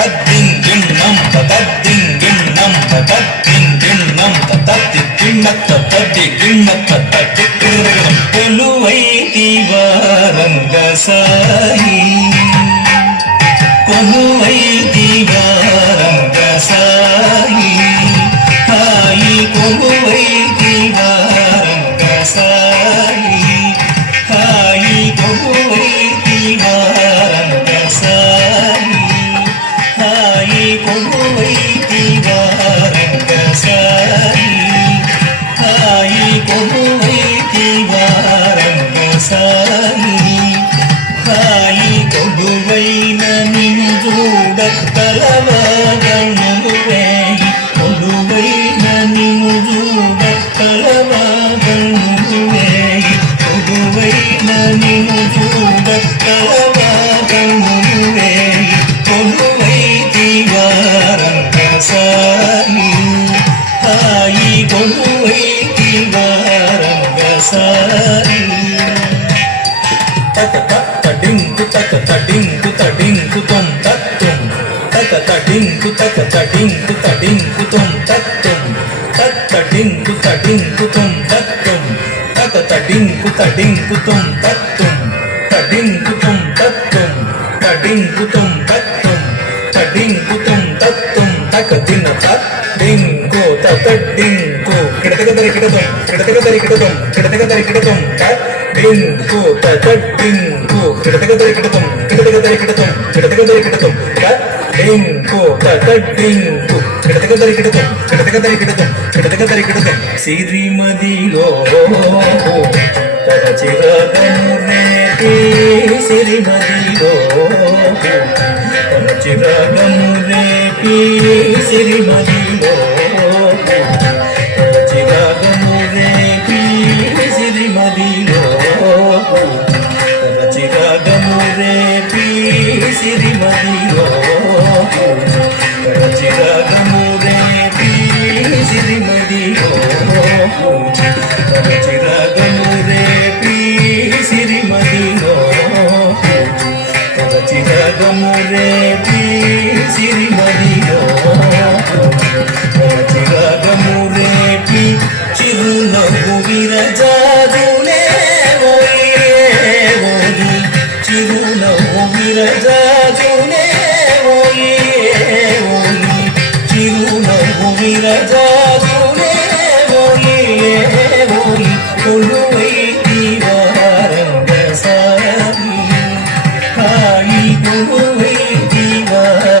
తద్దింగిణం తద్దింగిణం తద్దింగిణం తద్దిగిణత తద్దిగిణత తద్దిగిణం కొలువైతివా రంగసాయి కొలువైతివా రంగసాయి హాయి కొలువైతివా రంగసాయి హాయి కొలువైతివా రంగసాయి హాయి కొలువైతివా రంగసాయి హాయి కొలువైతివా రంగసాయి హాయి కొలువైన నిన్ను చూడక్కలవాగములు వేయి కొలువైన నిన్ను చూడక్కలవాగములు వేయి కొలువైన నిన్ను చూడక్కలవాగములు వేయి కొలువైతివా రంగసాయి హాయి కొలువైతివా రంగసాయి తడింకు తడింకు తడింకు తం తత్వం తడింకు తడింకు తం తత్వం తడింకు తం తత్వం తడింకు తం తత్వం తడింకు తం తత్వం తడింకు తం తత్వం తడింకు తం తత్వం తకదిన తడింకు తడింకు కిడతగదరికిడతం కిడతగదరికిడతం కిడతగదరికిడతం తడింకు తడింకు కిడతగదరికిడతం కిడతగదరికిడతం కిడతగదరికిడతం తడింకు తడింకు కిడతగదరికిడతం కిడతగదరికిడతం కిడతగదరికిడతం సిరిమదిలో తరచిరాగము రేపి సిరిమదిలో తరచిరాగము రేపి సిరిమదిలో తరచిరాగము రేపి సిరిమదిలో తరచిరాగము రేపి సిరిమదిలో తరచిరాగము రేపి సిరిమదిలో తరచిరాగము రేపి సిరిమదిలో తరచిరాగము రేపి సిరిమదిలో తరచిరాగము రేపి చిరునవ్వు విరజాదులే ఓయి చిరునవ్వు విరజాదులే ఓయి చిరునవ్వు విరజా